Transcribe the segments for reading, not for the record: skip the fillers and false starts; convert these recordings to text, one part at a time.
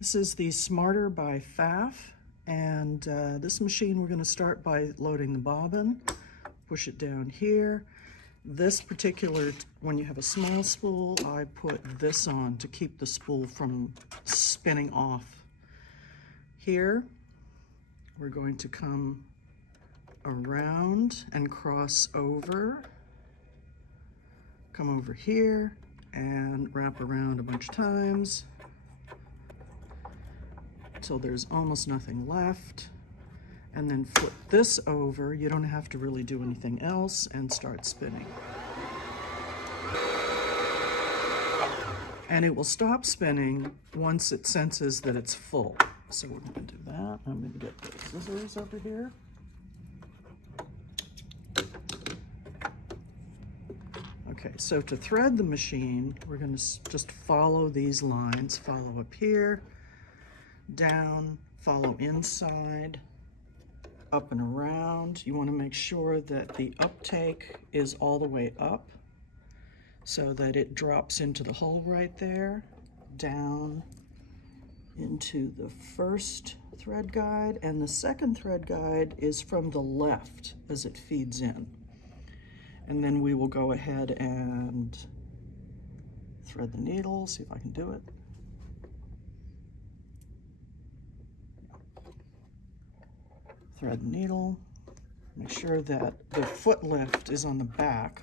This is the Smarter by Pfaff, and this machine we're going to start by loading the bobbin, push it down here. This particular, when you have a small spool, I put this on to keep the spool from spinning off. Here, we're going to come around and cross over, come over here and wrap around a bunch of times until there's almost nothing left, and then flip this over. You don't have to really do anything else, and start spinning. And it will stop spinning once it senses that it's full. So we're going to do that. I'm going to get the scissors over here. Okay, so to thread the machine, we're going to just follow these lines. Follow up here, down, follow inside, up and around. You want to make sure that the uptake is all the way up so that it drops into the hole right there, down into the first thread guide, and the second thread guide is from the left as it feeds in. And then we will go ahead and thread the needle, see if I can do it. Thread the needle, make sure that the foot lift is on the back.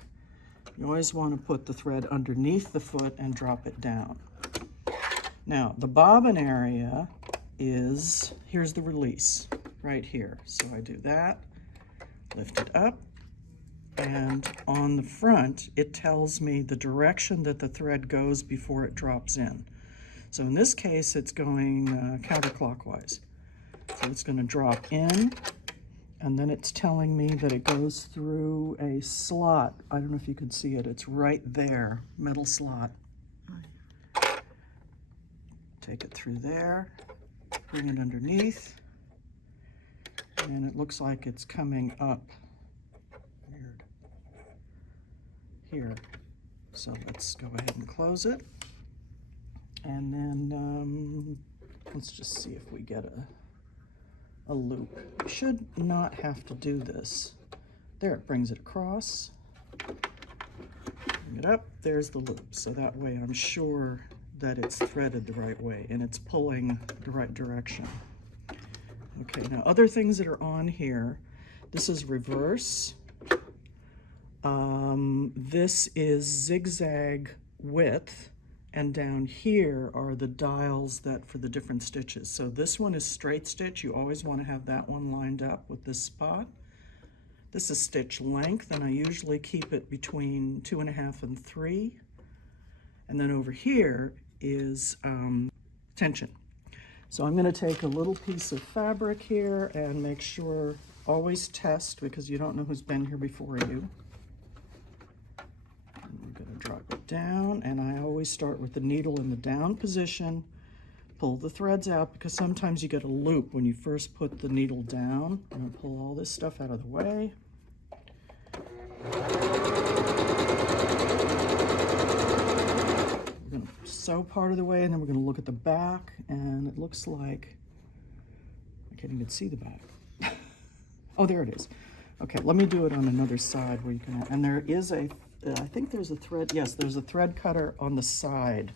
You always want to put the thread underneath the foot and drop it down. Now, the bobbin area is, here's the release, right here. So I do that, lift it up, and on the front, it tells me the direction that the thread goes before it drops in. So in this case, it's going counterclockwise. So it's going to drop in, and then it's telling me that it goes through a slot. I don't know if you can see it. It's right there, metal slot. Take it through there, bring it underneath, and it looks like it's coming up. Weird. Here. So let's go ahead and close it. And then let's just see if we get a loop. You should not have to do this. There, it brings it across. Bring it up, there's the loop. So that way I'm sure that it's threaded the right way and it's pulling the right direction. Okay, now other things that are on here, this is reverse. This is zigzag width, and down here are the dials that for the different stitches. So this one is straight stitch. You always want to have that one lined up with this spot. This is stitch length, and I usually keep it between 2.5 and 3. And then over here is tension. So I'm going to take a little piece of fabric here and make sure, always test because you don't know who's been here before you. I'm going to drop it down, and I always start with the needle in the down position, pull the threads out because sometimes you get a loop when you first put the needle down. I'm going to pull all this stuff out of the way. We're going to sew part of the way, and then we're going to look at the back, and it looks like I can't even see the back. Oh, there it is. Okay, let me do it on another side where you can, and there is a, I think there's a thread, yes, there's a thread cutter on the side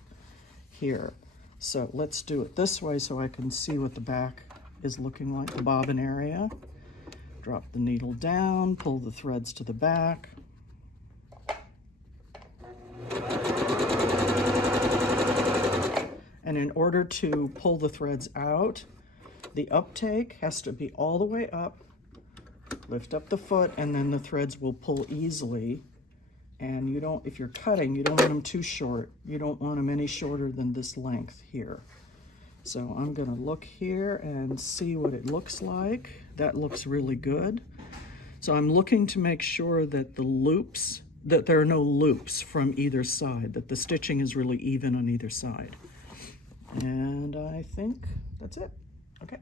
here. So let's do it this way so I can see what the back is looking like, the bobbin area. Drop the needle down, pull the threads to the back. And in order to pull the threads out, the uptake has to be all the way up. Lift up the foot, and then the threads will pull easily. And you don't, if you're cutting, you don't want them too short. You don't want them any shorter than this length here. So I'm going to look here and see what it looks like. That looks really good. So I'm looking to make sure that the loops, that there are no loops from either side, that the stitching is really even on either side. And I think that's it. Okay.